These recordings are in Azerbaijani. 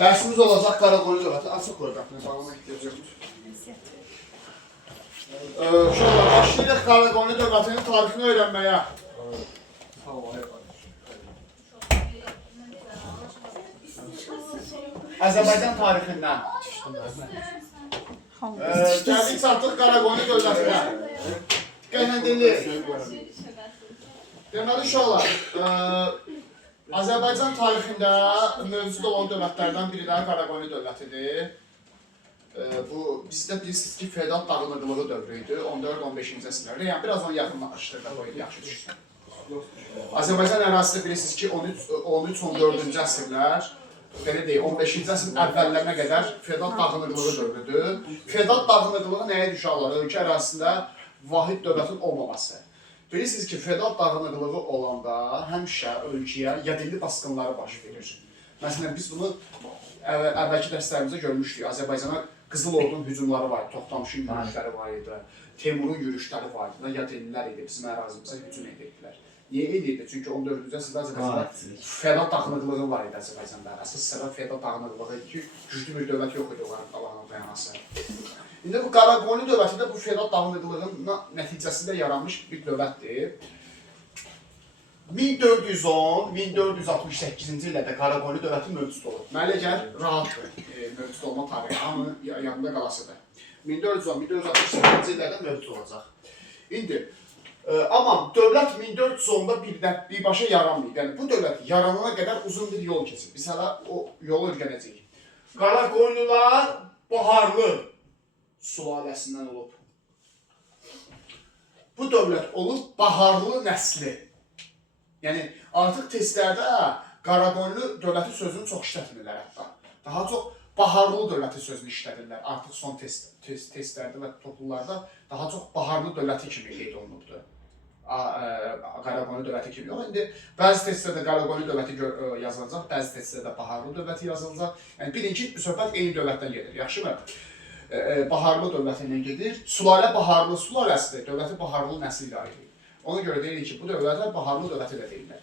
Dərsimiz olacaq Qaraqoyun dövləti. Açıq qoy qapını, bağlama ehtiyac yoxdur. Uşaqlar, başlayırıq Qaraqoyun dövlətinin tarixini öyrənməyə. Azərbaycan tarixindən. Gəldik çatdıq Qaraqoyun dövlətinə. Diqqətlə dinləyin. Deməli uşaqlar, Azərbaycan tarixində mövcud olan dövlətlərdən biri də Qaraqoyun dövlətidir. Bu, bizdə bilirsiniz ki, feodal dağınıqlığı dövrü idi, 14-15-ci əsrlərdə. Yəni, biraz onu yaxınlaşdırdı, o yaxşı düşsün. Azərbaycan ərazisi bilirsiniz ki, 13-14-cü əsrlər, belə deyək, 15-ci əsrin əvvəllərinə qədər feodal dağınıqlığı dövrüdür. Feodal dağınıqlığı nəyə düşərlər? Ölkə ərazisində vahid dövlətin olmaması. Bilirsiniz ki, feodal dağınıqlığı olanda həmişə ölkəyə yadilli basqınları baş verir. Məsələn, biz bunu əvvəlki dərslərimizdə görmüşdük. Azərbaycana Qızıl Ordunun hücumları var idi, Toxtamışın yürüşləri var idi, Teymurun yürüşləri var idi, yadillilər idi, bizim ərazimizə hücum edirdilər. Niyə edirdi? Çünki 14-cü əsrdə Azərbaycanda feodal dağınıqlığı var idi Azərbaycanda. Əsas səbəb feodal dağınıqlığı idi ki, güclü bir dövlət yox idi onların qabağına dayanası. İndi bu Qaraqoyun dövləti də bu feodal dağınıqlığın nəticəsində yaranmış bir dövlətdir. 1410-1468-ci illərdə Qaraqoyun dövləti mövcud olur. Mənə gəlir, rahatdır mövcud olma tarihi, hamının yanında qalasıdır. 1410-1468-ci illərdə mövcud olacaq. İndi, amma dövlət 1410-da birbaşa yaranmayıb. Yəni, bu dövlət yaranana qədər uzun bir yol keçir. Biz hələ o yolu öyrənəcəyik. Qaraqoyunlular Baharlı sülaləsindən olub. Bu dövlət olub Baharlı nəsli. Yəni, artıq testlərdə Qaraqoyunlu dövləti sözünü çox işlətmirlər hətta. Daha çox Baharlı dövləti sözünü işlədirlər. Artıq son testlərdə və toplullarda daha çox Baharlı dövləti kimi qeyd olunubdur. Qaraqoyunlu dövləti kimi yox. İndi bəzi testlərdə Qaraqoyunlu dövləti yazılacaq, bəzi testlərdə Baharlı dövləti yazılacaq. Yəni, bilin ki, söhbət eyni dövlətdən gedir, yaxşı mı? Baharlı dövlətindən gedir. Sulalə Baharlı sülaləsidir, dövləti Baharlı nəsli ilə ayrılır. Ona görə deyirik ki, bu dövlətə Baharlı dövləti də deyirlər.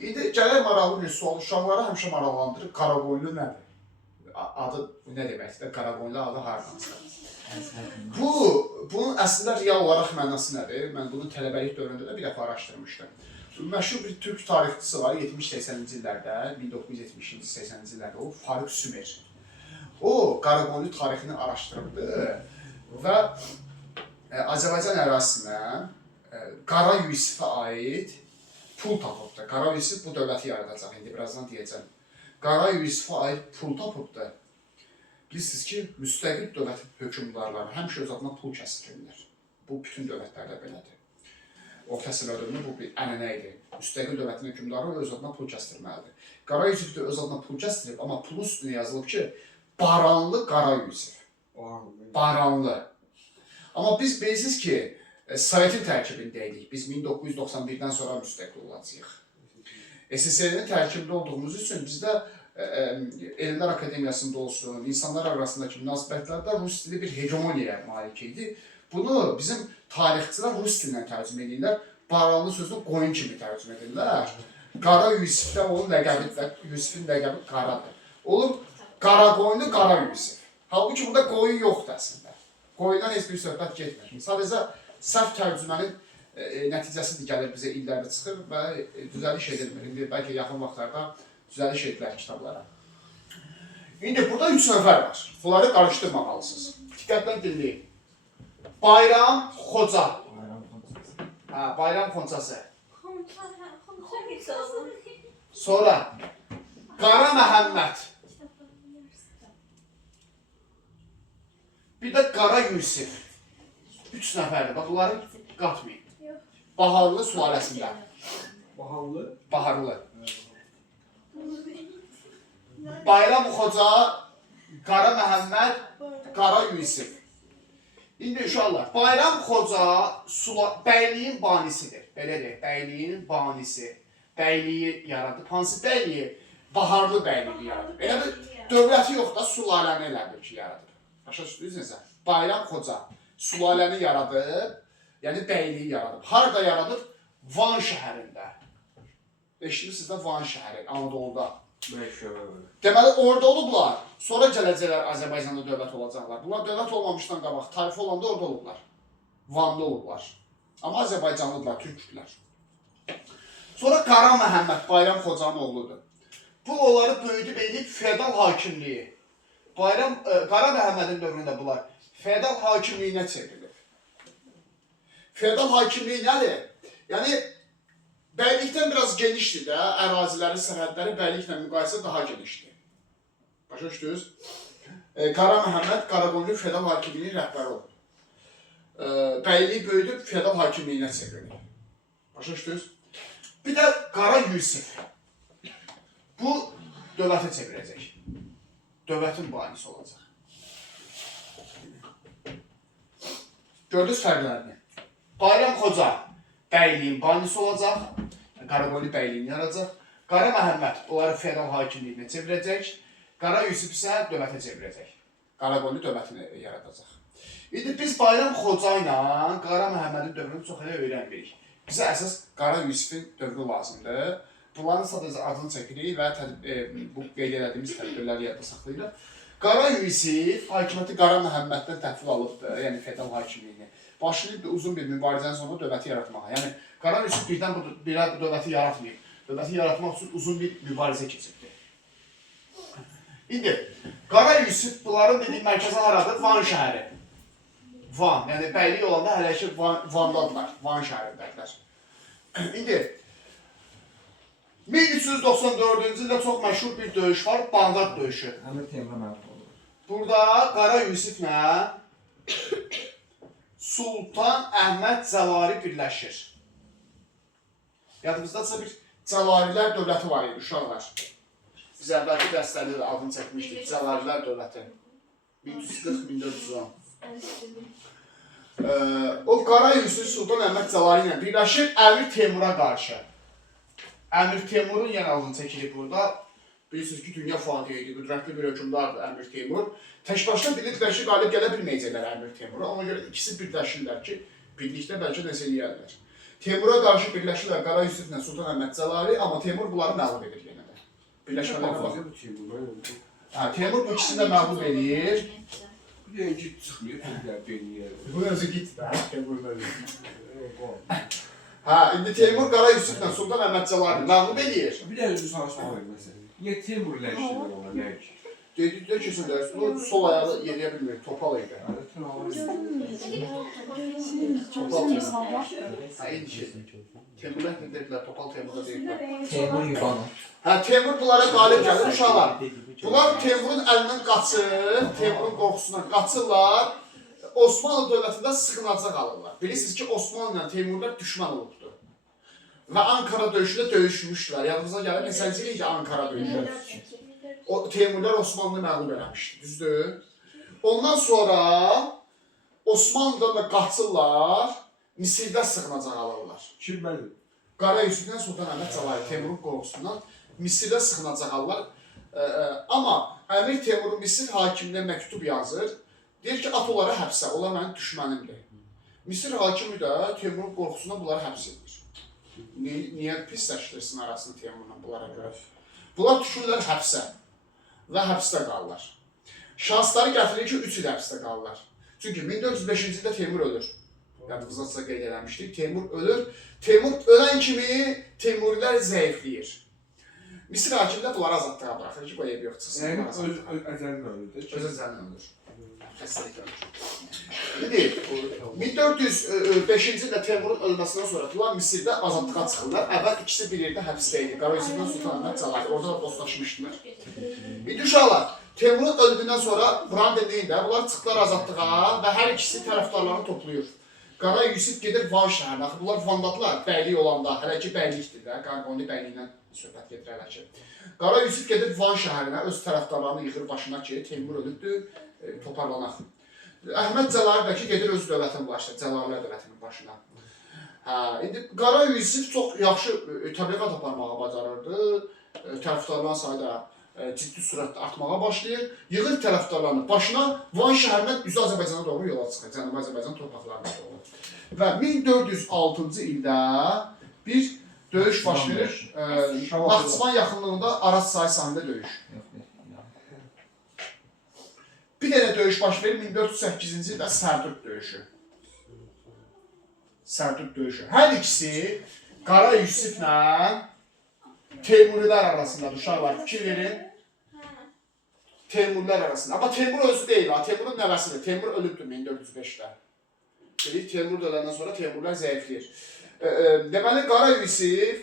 İndi gələk maraqlı bir sual, uşaqları həmişə maraqlandırır, Qaraqoyunlu nədir? Adı nə deməkdir? Qaraqoyunlu adı haradansıdır? Bunun əslində real olaraq mənası nədir? Mən bunu tələbəlik dövründə də bir dəfə araşdırmışdım. Məşhur bir türk tarixçisi var, 70-80-ci illərdə, 1970-80-ci illərdə o, Faruk Sümer. O, Qaraqoyunlu tarixini araşdırıbdı və Azərbaycan ərazisinə Qara Yusifə aid pul tapıbdı. Qara Yusif bu dövləti yaradacaq, indi birazdan deyəcəm. Qara Yusifə aid pul tapıbdı. Bilirsiniz ki, müstəqil dövlət hökümdarları həmişə öz adına pul kəsirlər. Bu, bütün dövlətlərdə belədir. Orta əsrlər dövründə bu bir ənənə idi. Müstəqil dövlətin hökümdarı öz adına pul kəsdirməlidir. Qara Yusif də öz adına pul kəsdirib, amma pulun üstünə yazılıb ki, Baranlı Qara Yusif. Baranlı. Amma biz bilirsiniz ki, Sovetin tərkibindəydik. Biz 1991-dən sonra müstəqil olacağıq. SSR-nin tərkibində olduğumuz üçün bizdə Elmlər Akademiyasında olsun, insanlar arasındakı münasibətlərdə rus dili bir hegemoniyaya malik idi. Bunu bizim tarixçilər rus dilindən tərcümə edirlər. Baranlı sözünü qoyun kimi tərcümə edirlər. Qara Yusifdən onun ləqəbidir, Yusifin ləqəbi Qaradır. Olur, Qaraqoyunlu Qara Yusif. Halbuki burada qoyun yoxdur əslində. Qoyundan heç bir söhbət getmir. Sadəcə səhv tərcümənin nəticəsidir gəlir bizə illərdə çıxır və düzəliş edilmir. İndi bəlkə yaxın vaxtlarda düzəliş edilər kitablara. İndi burada 3 nəfər var. Bunları qarışdırmamalısınız. Diqqətlə dinləyin. Bayram Xoca. Bayram Xonçası. Sonra Qara Məhəmməd. Bir də Qara Yusif. 3 nəfərdir. Bax, bunları qatmayın. Baharlı sülaləsində. Baharlı. Bayram Xoca, Qara Məhəmməd, Qara Yusif. İndi uşaqlar, Bayram Xoca bəyliyin banisidir. Belə deyək, bəyliyin banisi. Bəyliyi yaradıb. Hansı bəyliyi? Baharlı bəyliyi yaradıb. Elə bir dövləti yox da sülaləni elədir ki, yaradıb. Başa düşdünüz necə? Bayram Xoca sülaləni yaradıb, yəni bəyliyi yaradıb. Harada yaradıb? Van şəhərində. Eşitmişsiniz də Van şəhəri, Anadoluda. Deməli, orada olublar, sonra gələcəklər Azərbaycanda dövlət olacaqlar. Bunlar dövlət olmamışdan qabaq, tarifi olanda orada olublar. Van'da olublar. Amma Azərbaycanlıdırlar, türkdülər. Sonra Qara Məhəmməd Bayram Xocanın oğludur. Bu, onları böyüdüb edib feodal hakimliyi. Qara Məhəmmədin dövründə bunlar feodal hakimliyinə çevrilib. Feodal hakimliyi nədir? Yəni, bəylikdən biraz genişdir də, əraziləri, sərhədləri bəyliklə müqayisə daha genişdir. Başa düşdünüz? Qara Məhəmməd Qaraqoyunlu feodal hakimliyinin rəhbəri oldu. Bəyliyi böyüdüb feodal hakimliyinə çevrilib. Başa düşdünüz? Bir də Qara Yusif. Bu, dövlətə çevirəcək. Dövlətin banisi olacaq. Gördünüz fərqlərini. Bayram Xoca bəyliyin banisi olacaq. Qaraqoyunlu bəyliyini yaradacaq. Qara Məhəmməd onları feodal hakimliyinə çevirəcək. Qara Yusif isə dövlətə çevirəcək. Qaraqoyunlu dövlətini yaradacaq. İndi biz Bayram Xoca ilə Qara Məhəmmədin dövrünü çox elə öyrənmirik. Bizə əsas Qara Yusifin dövrü lazımdır. Bunların sadəcə adını çəkirik və bu qeyd elədiyimiz tədbirləri yadda saxlayırıq. Qara Yusif hakimiyyəti Qara Məhəmməddən təhvil alıbdır, yəni feodal hakimliyini. Başlayıb uzun bir mübarizənin sonra dövləti yaratmağa. Yəni Qara Yusif birdən bu dövləti yaratmayıb. Dövləti yaratmaq üçün uzun bir mübarizə keçibdir. İndi Qara Yusif bunların dediyi mərkəzi haradır? Van şəhəri. Van, yəni bəylik olanda hələ ki Vandadırlar, Van şəhərindədirlər. İndi 1394-cü ildə çox məşhur bir döyüş var, Bağdad döyüşü. Əmir Teymur'a məğlub olur. Burada Qara Yusiflə Sultan Əhməd Cəlari birləşir. Yadımızdadsa bir Cəlarilər dövləti var idi, uşaqlar. Biz əvvəlki dərslərdə də adını çəkmişdik, Cəlarilər dövləti. 1340-1410. O Qara Yusif Sultan Əhməd Cəlari ilə birləşir Əmir Teymura qarşı. Əmir Teymurun yenə adını çəkilir burada. Bilirsiniz ki, dünya fatihidir, qüdrətli bir hökümdardır Əmir Teymur. Tək başına bilirdilər ki, qalib gələ bilməyəcəklər Əmir Teymura. Ona görə ikisi birləşirlər ki, birlikdə bəlkə nəsə eləyərlər. Teymura qarşı birləşirlər Qara Yusiflə Sultan Əhməd Cəlari, amma Teymur bunları məğlub edir yenə də. Birləşmələr var. Teymur bu ikisini də məğlub edir. Bir de git çıkmıyor, Türkler beni yer. Bu özü git də, Teymur'da indi Teymur Qara Yusiflə Sultan Əhməd Cəlari məğlub edir. Bir de özü sana sorayım mesela. Niye Teymur leştirir ona ne ki? Dedikdə keçirlər, o sol ayağı yeriyə bilmir, topal idi. İndi şey, Teymurlar ne dedilər, topal Teymurda deyirlər. Teymur Yubanov. Teymur bunlara qalib gəlir, uşaqlar. Bunlar Teymurun əlindən qaçır, Teymurun qorxusundan qaçırlar. Osmanlı dövlətində sıxınacaq alırlar. Bilirsiniz ki, Osmanlı ilə Teymurlar düşmən olubdur. Və Ankara döyüşündə döyüşmüşdülər. Yadınıza gəlir, neçənci il idi Ankara döyüşü? Teymurlar Osmanlı məğlub eləmişdi, düzdür? Ondan sonra Osmanlıdan da qaçırlar, Misirdə sıxınacaq alırlar. Kim benim? Qara Yusiflə Sultan Əhməd Cəlali Teymurun qorxusundan Misirdə sıxınacaq alırlar. Amma Əmir Teymurun Misir hakiminə məktub yazır. Deyir ki, at onlara həbsə, onlar mənim düşmənimdir. Misir hakimi də Teymurun qorxusundan bunları həbs edir. Niyə pisləşdirsin arasını Teymurla bunlara görə? Bunlar düşürlər həbsə və həbsdə qalırlar. Şansları gətirir ki, 3 il həbsdə qalırlar. Çünki 1405-ci ildə Teymur ölür. Yadınızda qeyd eləmişdik. Teymur ölür. Teymur ölən kimi Teymurilər zəifləyir. Misir hakimi də bunları azadlığa bıraxır ki, bu ev yox çıxsın. Yani öz əzəlini ölür. Öz əzəlini ölür. Xəstəlik ölür. İndi 1405-ci ildə Teymurun ölməsindən sonra bunlar Misirdə azadlığa çıxırlar. Əvvəl ikisi bir yerdə həbsdə idi. Qara Yusiflə Sultan Əhməd Cəlali. Orada da dostlaşmışdılar. İndi uşaqlar, Teymurun öldükdən sonra buranı deməyin də, bunlar çıxdılar azadlığa və hər ikisi tərəfdarlarını toplayır. Qara Yusif gedir Van şəhərinə. Bunlar Vandadılar, bəylik olanda, hələ ki bəylikdir də, Qaraqoyunlu bəyliyindən söhbət gedir hələ ki. Qara Yusif gedir Van şəhərinə, öz tərəfdarlarını yığır başına ki, Teymur ölübdür, toparlanaq. Əhməd Cəlali də ki, gedir öz dövlətinin başına, Cəlalilər dövlətinin başına. İndi Qara Yusif çox yaxşı təbliğat aparmağa bacarırdı, tərəfdarların sayı da ciddi sürətlə artmağa başlayır, yığır tərəfdarlarını başına Van şəhərindən üzü Azərbaycana doğru yola çıxır, Cənubi Azərbaycan torpaqlarına doğru. Və 1406-cı ildə bir döyüş baş verir. Naxçıvan yaxınlığında Araz çayı sahilində döyüş. Bir dənə döyüş baş verir 1408-ci ildə Sərdürk döyüşü. Sərdürk döyüşü. Hər ikisi Qara Yusiflə Teymurilər arasındadır. Uşaqlar fikir verin. Teymurilər arasında. Amma Teymur özü deyil ha. Teymurun nəvəsidir. Teymur ölübdür 1405-də. Dedik, Teymur dönəndən sonra Teymurlar zəifləyir. Deməli, Qara Yusif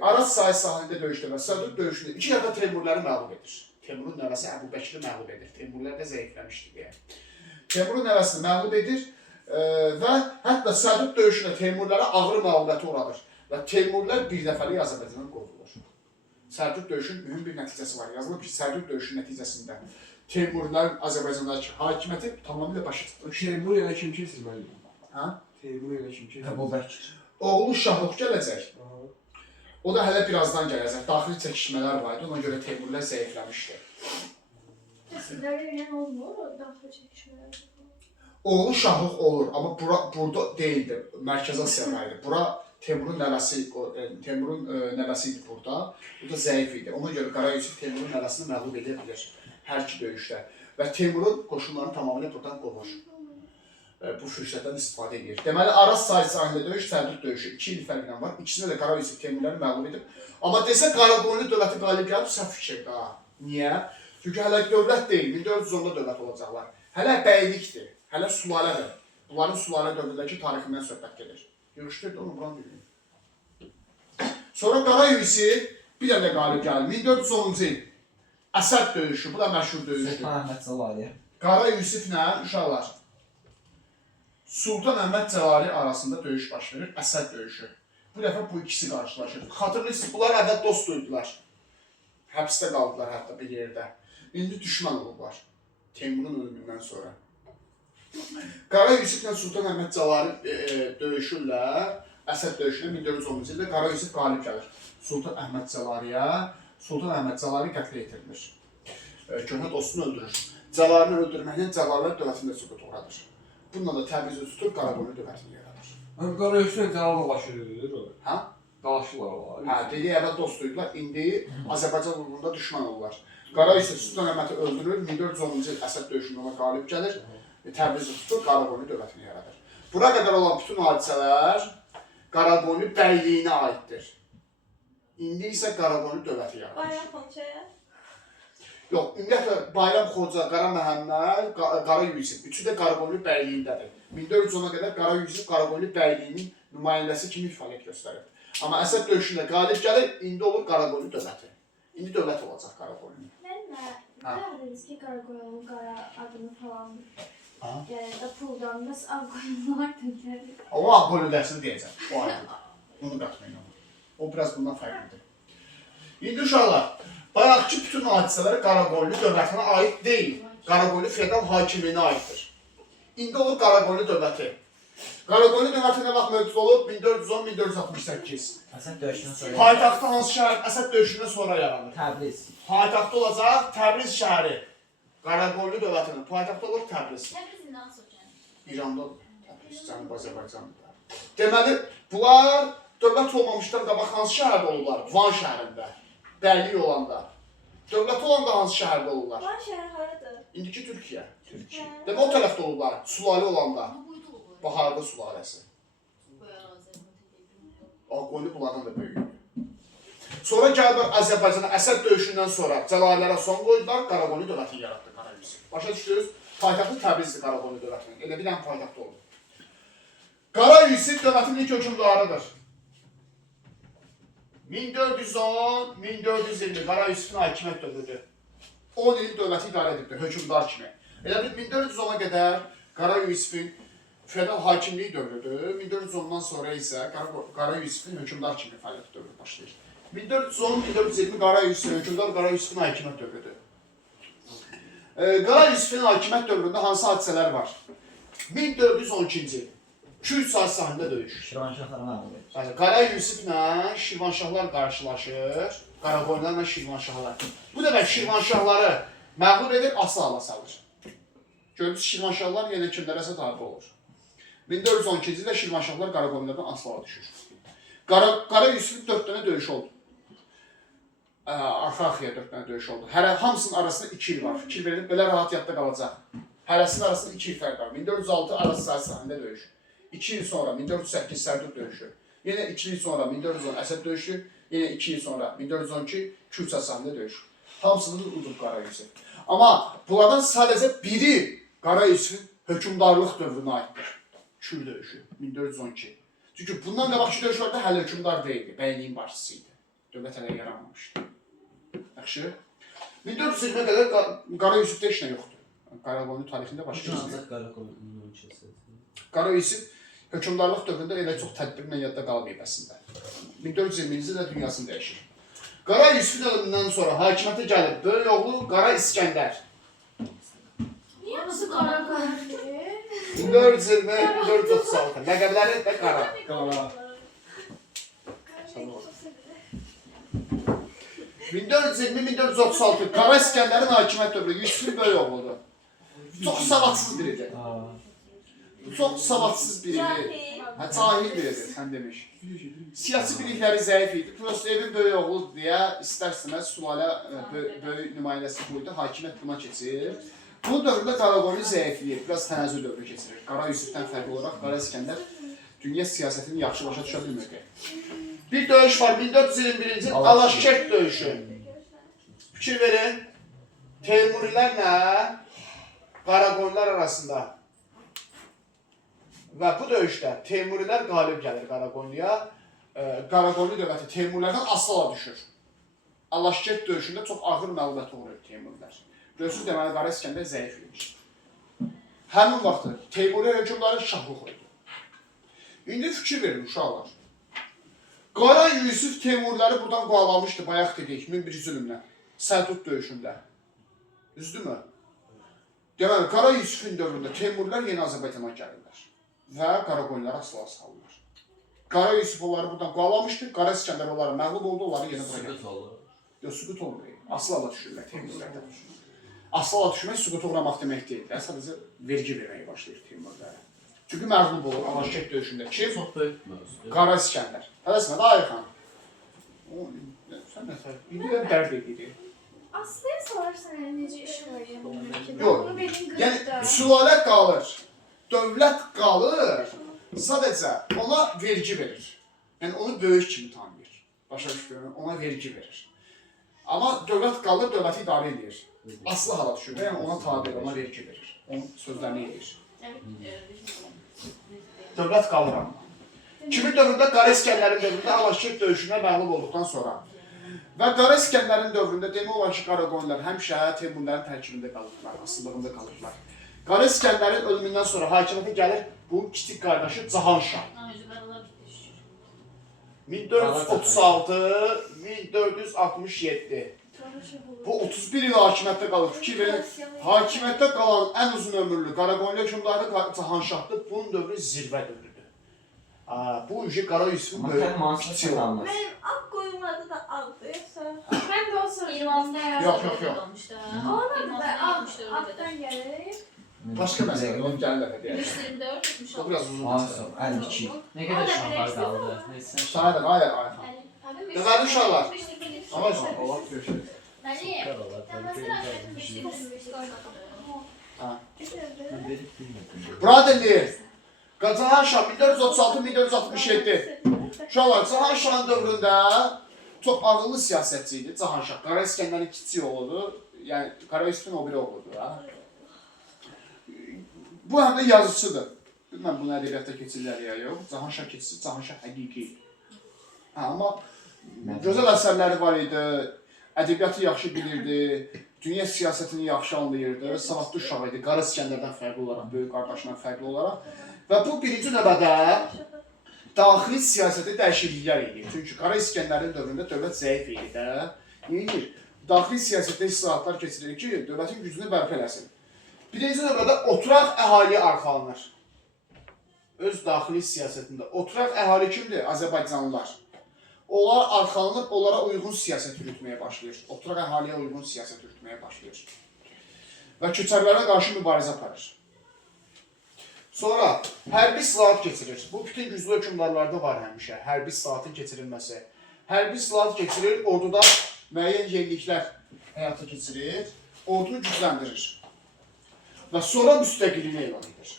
Araz çayı sahilində döyüşdə və Sərdürk döyüşündə 2 dəfə Teymurları məğlub edir. Teymurun nəvəsi Əbu Bəkiri məğlub edir. Teymurlar da zəifləmişdi deyə. Teymurun nəvəsini məğlub edir və hətta Sərdürk döyüşündə Teymurlara ağır məğlubiyyətə uğradır. Və Teymurlar bir dəfəlik Azərbaycandan qovulur. Sərdürk döyüşünün mühüm bir nəticəsi var. Yazılıb ki, Sərdürk döyüşünün nəticəsində Teymurların Azərbaycandakı hakimiyyəti tamamilə başa çıxdı. Teymur ilə kim keçir mənim? Hə? Teymur ilə kim keçir? Əbu Bəkir. Oğlu Şahlıq gələcək. O da hələ birazdan gələcək. Daxili çəkişmələr var idi, ona görə Teymurlar zəifləmişdi. Nəsillərlə ilə olmur, o daxili çəkişmələr. Oğlu Şahlıq olur, amma burada deyildi, Mərkəzi Asiyada idi. Bura Teymurun nəvəsi idi burada. Bu da zəif idi. Ona görə Qara Yusif Teymurun nəvəsini məğlub edə bilir hər iki döyüşdə. Və Teymurun qoşunlarını tamamilə buradan qovur. Bu fürsətdən istifadə edir. Deməli, Araz çayı sahilində döyüş, Sərdürk döyüşü 2 il fərqlə var. İkisində də Qara Yusif Teymurları məğlub edib. Amma desə Qaraqoyunlu dövləti qalib gəlib, səhv fikirdir ha. Niyə? Çünki hələ dövlət deyil, 1410-da dövlət olacaqlar. Hələ bəylikdir, hələ sulalədir. Bunların sulalə dövründəki tarixindən söhbət gedir. Yığışdırdı onu, buran bilin. Sonra Qara Yusif bir dənə qalib gəlir. 1410-cu il Əsəd döyüşü, bu da məşhur döyüşdür. Sultan Əhməd Cəlali. Qara Yusiflə uşaqlar Sultan Əhməd Cəlali arasında döyüş baş verir, Əsəd döyüşü. Bu dəfə bu ikisi qarşılaşır. Xatırlayırsınız, bunlar əvvəl dost duydular. Həbsdə qaldılar hətta bir yerdə. İndi düşmən olublar. Teymurun ölümündən sonra. Qara Yusiflə Sultan Əhməd Cəlali döyüşürlər. Əsəd döyüşünə 1410-cu ildə Qara Yusif qalib gəlir. Sultan Əhməd Cəlaliyə, Sultan Əhməd Cəlali qətlə yetirilir. Köhnə dostunu öldürür. Cəlalini öldürməklə Cəlalilər dövlətində süqut uğradır. Bununla da Təbrizi tutur, Qaraqoyunlu dövlətini yaradır. Qara Yusiflə Cəlal dalaşır o. Hə? Dalaşırlar onlar. Hə, dedik əvvəl dost duydular, indi Azərbaycan uğrunda düşmən olurlar. Qara Yusif Sultan Əhmədi öldürür, 1410-cu il Əsəd döyüşündə ona qalib gəlir, Təbrizi tutur, Qaraqoyunlu dövlətini yaradır. Bura qədər olan bütün hadisələr Qaraqoyunlu bəyliyinə aiddir. İndi isə Qaraqoyunlu dövləti yaradır. Bayram Xonçaya. Yox, ümumiyyətlə Bayram Xoca, Qara Məhəmməd, Qara Yusif, üçü də Qaraqoyunlu bəyliyindədir. 1410-a qədər Qara Yusif Qaraqoyunlu bəyliyinin nümayəndəsi kimi fəaliyyət göstərir. Amma Əsəd döyüşündə qalib gəlir, indi olur Qaraqoyunlu dövləti. İndi dövlət olacaq Qaraqoyunlu. Mən dediniz ki, Qaraqoyunlu qara adını falan Ha? da puldan da Ağqoyunlular döndərir. O Ağqoyunlu dərsini deyəcəm, o aydın. Bunu qatmayın ama. O biraz bundan fərqlidir. İndi uşaqlar, bayaqki bütün hadisələri Qaraqoyunlu dövlətinə aid deyil. Qaraqoyunlu feodal hakimliyinə aiddir. İndi olur Qaraqoyunlu dövləti. Qaraqoyunlu dövləti nə vaxt mövcud olub? 1410-1468. Əsəd döyüşündən sonra. Paytaxtı hansı şəhər? Əsəd döyüşündən sonra yaranır. Təbriz. Paytaxtı olacaq Təbriz şəhəri. Qaraqoyunlu dövlətinin paytaxtı olur Təbriz. Təbrizindən sonra. İranda Təbriz, Cənubi Azərbaycanda. Deməli, bunlar dövlət olmamışdan qabaq hansı şəhərdə olurlar? Van şəhərində. Bəylik olanda. Dövlət olanda hansı şəhərdə olurlar? Van şəhəri haradır? İndiki Türkiyə. Türkiyə. Demək o tərəfdə olurlar. Sulalə olanda. Baharda sulaləsi. Ağqoyunlu bunlardan da böyükdür. Sonra gəliblər Azərbaycana Əsəd döyüşündən sonra Cəlalilərə son qoydular, Qaraqoyunlu dövlətini yaratdı Qara Yusif. Başa düşdünüz? Paytaxtı Təbrizdir Qaraqoyunlu dövlətinin. Elə bir dənə paytaxtı oldu. Qara Yusif dövlətin ilk hökmdarıdır. 1410-1420 Qara Yusifin hakimiyyət dövrüdür. 10 il dövləti idarə edibdir, hökmdar kimi. Elə bir 1410-a qədər Qara Yusifin feodal hakimliyi dövrüdür. 1410-dan sonra isə Qara Yusifin hökmdar kimi fəaliyyət dövrü başlayır. 1410-1420 Qara Yusifin, hökmdar Qara Yusifin hakimiyyət dövrüdür. Qara Yusifin hakimiyyət dövründə hansı hadisələr var? 1412-ci il. Kürd sahəsində döyüş. Şirvanşahlara məğlub edir. Qara Yusiflə Şirvanşahlar qarşılaşır. Qaraqoyunlarla Şirvanşahlar. Bu demək Şirvanşahları məğlub edir, asıl hala salır. Gördünüz, Şirvanşahlar yenə kimlərəsə tabi olur. 1412-ci ildə Şirvanşahlar Qaraqoyunlardan asıl hala düşür. Qara Yusifin 4 dənə döyüş oldu. Arxa-arxaya 4 dənə döyüş oldu. Hamısının arasında 2 il var. Fikir verin, belə rahat yadda qalacaq. Hərəsinin arasında 2 il fərq var. 1406 Araz sahəsində döyüş. 2 il sonra 1408 Sərdub döyüşü. Yenə 2 il sonra 1410 Əsəd döyüşü. Yenə 2 il sonra 1412 Kürd sahəsində döyüş. Hamısını udub Qara Yusif. Amma bunlardan sadəcə biri Qara Yusifin hökmdarlıq dövrünə aiddir. Kürd döyüşü 1412. Çünki bundan qabaqki döyüşlərdə hələ hökmdar deyildi, bəyliyin başçısı idi. Dövlət hələ yaranmamışdı. Yaxşı. 1420-ə qədər Qara Yusifdə heç nə yoxdur. Qaraqoyunlu tarixində başqa heç nə yoxdur. Qara Yusif hökmdarlıq dövründə elə çox tədbirlə yadda qalmayıb əslində. 1420-ci ildə dünyasını dəyişir. Qara Yusifin ölümündən sonra hakimiyyətə gəlib böyük oğlu Qara İskəndər. Niyə nasıl qara qalır? 1420-1436. Ləqəbləri də Qara. Qara. 1420-1436 Qara İskəndərin hakimiyyət dövrü Yusifin böyük oğludur. Çox savadsız biridir. Çox savadsız biridir. Cahil biridir, sən demiş. Siyasi bilikləri zəif idi. Prosto evin böyük oğludur deyə istər-istəməz sülalə böyük nümayəndəsi qoydu, hakimiyyət buna keçir. Bu dövrdə Qaraqoyunlu zəifliyir, biraz tənəzzül dövrü keçirir. Qara Yusifdən fərqli olaraq Qara İskəndər dünya siyasətini yaxşı başa düşə bilmirdi. Bir döyüş var, 1421-ci il Alaşkert döyüşü. Fikir verin, Teymurilərlə Qaraqoyunlular arasında. Və bu döyüşdə Teymurilər qalib gəlir Qaraqoyunluya. Qaraqoyunlu dövləti Teymurilərdən asıla düşür. Alaşkert döyüşündə çox ağır məlumat uğrayır Teymurilər. Görürsünüz, deməli Qara İskəndər zəif imiş. Həmin vaxtı Teymuri hökmdarı şahlıq oldu. İndi fikir verin uşaqlar. Qara Yusif Teymuriləri buradan qovalamışdı, bayaq dedik, 1001 zülmlə, Sərdub döyüşündə. Düzdürmü? Deməli, Qara Yusifin dövründə Teymurilər yeni Azərbaycana gəlirlər və Qaraqoyunlulara asıla salırlar. Qara Yusif onları buradan qovalamışdı, Qara İskəndər onları məğlub oldu, onları yeni bura gəlir. Yox, süqut olmur. Asıla düşürlər Teymurlərdən. Asıla düşmək süqut uğramaq demək deyil. Sadəcə vergi verməyə başlayır Teymurlərə. Çünki məğlub olur Alaşkert döyüşündə. Kim? Qara İskəndər. Tələsmə, daha yaxın. Sən nə fərq? İndi dərd edir. Aslıya sorarsan necə iş var yəni? Yox, yəni sülalə qalır, dövlət qalır, sadəcə ona vergi verir. Yəni onu böyük kimi tanıyır. Başa düşürəm, ona vergi verir. Amma dövlət qalır, dövləti idarə edir. Aslı hala düşür, yəni ona tabi, ona vergi verir. Onun sözlərini edir. Dövlət qalır amma. Kimin dövründə? Qara İskəndərin dövründə Alaşkert döyüşünə məğlub olduqdan sonra. Və Qara İskəndərin dövründə demək olar ki, Qaraqoyunlular həmişə Teymurilərin tərkibində qalıblar, asıllığında qalıblar. Qara İskəndərin ölümündən sonra hakimiyyətə gəlir bu kiçik qardaşı Cahanşah. 1436-1467. Bu 31 il hakimiyyətdə qalır. Fikir verin, hakimiyyətdə qalan ən uzun ömürlü Qaraqoyunlu hökmdarı Cahanşahdır. Bunun dövrü zirvə dövrüdür. Bu ücü Qara Yusifin böyük kiçik olmuş. Benim ak koyulmadı da aldı yoksa. Ben de o soruşumda Yox. Ona da alttan gelir. Başqa məsələ, onu gəlirlər deyək. 124 O biraz uzun Ansın, məsələ. 52. Ne kadar şafar kaldı? Neyse. Sayılır, hayır Ayxan. Deməli uşaqlar. Ama Allah görüşürüz. Braderli, Cahanşah 1436-1467. Uşaqlar, Cahanşahın dövründə çox ağıllı siyasətçi idi Cahanşah. Qara İskəndərin kiçik oğludur, yəni Qara Yusifin o biri oğludur. Bu həm də yazıcıdır. Bilməm bunu ədəbiyyatda keçirlər ya yox. Cahanşah keçisi, Cahanşah həqiqi. Amma gözəl əsərləri var idi, ədəbiyyatı yaxşı bilirdi, dünya siyasətini yaxşı anlayırdı, savadlı uşaq idi, Qara İskəndərdən fərqli olaraq, böyük qardaşından fərqli olaraq. Və bu birinci növbədə daxili siyasətə dəyişikliklər edir. Çünki Qara İskəndərin dövründə dövlət zəif idi də. Neydir? Daxili siyasətdə islahatlar keçirilir ki, dövlətin gücünü bərpa eləsin. Birinci növbədə oturaq əhaliyə arxalanır. Öz daxili siyasətində. Oturaq əhali kimdir? Azərbaycanlılar. Onlar arxalanıb, onlara uyğun siyasət yürütməyə başlayır. Oturaq əhaliyə uyğun siyasət yürütməyə başlayır. Və köçərlərə qarşı mübarizə aparır. Sonra hərbi islahat keçirir. Bu bütün güclü hökmdarlarda var həmişə. Hərbi islahatın keçirilməsi. Hərbi islahat keçirir, orduda müəyyən yeniliklər həyata keçirir, ordunu gücləndirir. Və sonra müstəqilliyini elan edir.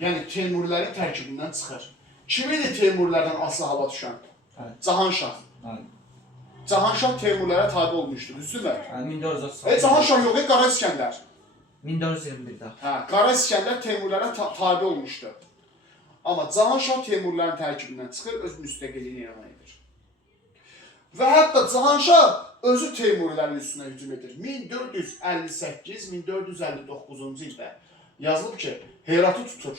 Yəni Teymurilərin tərkibindən çıxır. Kim idi Teymurilərdən asılı hala düşən? Evet. Cahanşah. Evet. Cahanşah Teymurilərə tabe olmuşdu, düzdürmü? Yani 1430. Cahanşah yox, Qara İskəndər. 1421'de. Hə, Qara İskəndər Teymurilərə tabe olmuşdu. Amma Cahanşah Teymurilərin tərkibindən çıxır, öz müstəqilliyini elan edir. Və hətta Cahanşah özü Teymurilərin üstünə hücum edir. 1458-1459-cu ildə yazılıb ki, Heratı tutur.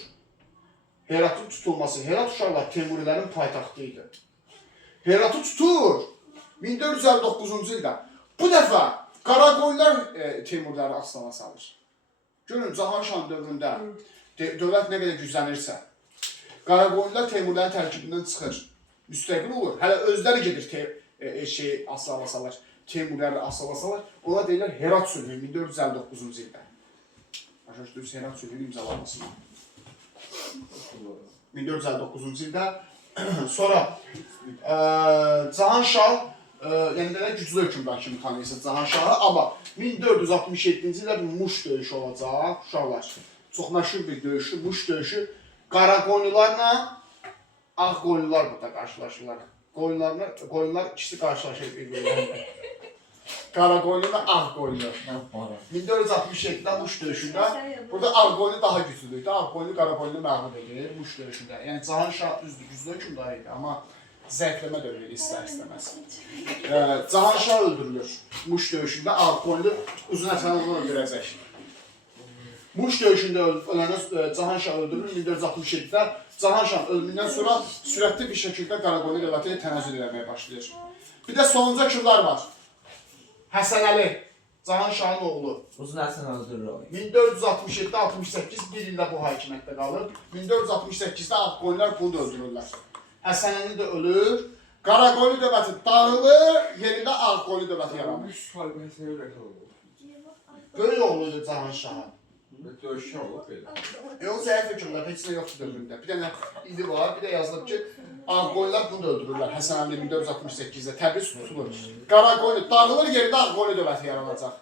Heratın tutulması, Herat uşaqlar Teymurilərin paytaxtı idi. Heratı tutur 1459-cu ildə. Bu dəfə Qaraqoyunlar Teymuriləri aslana salır. Görün, Cahanşahın dövründə dövlət nə qədər güclənirsə, Qaraqoyunlar Teymurilərin tərkibindən çıxır, müstəqil olur. Hələ özləri gedir aslana salır, Teymuriləri aslana salır. Ona deyirlər Herat sülhü 1459-cu ildə. Başa düşdünüz, Herat sülhünün imzalanmasına. 1459-cu ildə. Sonra Cahanşah, yəni də güclü hökmdar kimi tanıyırsa Cahanşahı, amma 1467-ci ildə bir Muş döyüşü olacaq, uşaqlar. Çox məşhur bir döyüşü, Muş döyüşü. Qaraqoyunlularla Ağqoyunlular burada qarşılaşırlar. Qoyunlar ikisi qarşılaşır bir-birlərində. Qaraqoyunlu və Ağqoyunlu. 1467-də Muş döyüşündə burada Ağqoyunlu daha güclüdür. Ağqoyunlu Qaraqoyunlu məğlub edir Muş döyüşündə. Yəni Cahanşah düzdür, güclü hökmdar idi, amma zəifləmə dövrü istər-istəməz. Cahanşah öldürülür Muş döyüşündə, Ağqoyunlu uzun ətrafını öldürəcək. Muş döyüşündə ölənə Cahanşah öldürülür 1467-də. Cahanşahın ölümündən sonra sürətli bir şəkildə Qaraqoyunlu dövləti tənəzzül etməyə başlayır. Bir də sonuncu kimlər var? Həsən Əli, Cahanşahın oğlu. Uzun Həsən öldürür o. 1467-68 bir ildə bu hakimiyyətdə qalır. 1468-də Ağqoyunlar bunu da öldürürlər. Həsən Əli də ölür. Qaraqoyunlu dövləti dağılır, yerində Ağqoyunlu dövləti yaranır. Üç müharibəsini öyrət oldu. Böyük oğluydu Cahanşahın. Döyüşlər olub belə. O zəif hökmdar, heç nə yoxdur dövründə. Bir dənə idi var, bir də yazılıb ki, Ağqoyunlar bunu da öldürürlər. Həsən Əli 1468-də Təbriz tutulur. Qaraqoyunlu dağılır, yerində Ağqoyunlu dövləti yaranacaq.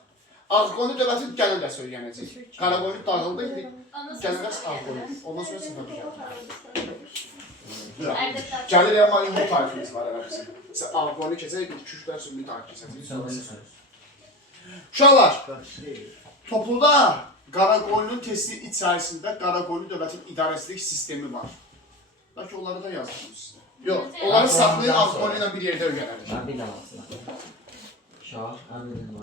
Ağqoyunlu dövləti gəlin də söyləyənəcək. Qaraqoyunlu dağıldı, gəlin də Ağqoyunlu. Ondan sonra sınır. Gəlir amma ümumi tarifimiz var elə bizim. Ağqoyunlu keçək, 2-3 dərs ümumi tarif keçəcək. Uşaqlar, topluda Qaraqoyunun testi içərisində Qaraqoyunlu dövlətin idarəçilik sistemi var. Bəlkə onları da yazmışsınız sizə. Yox, onları saxlayın, Ağqoyunlu ilə bir yerdə öyrənərik. Ben bir de aslında. Şah, Əmrin var.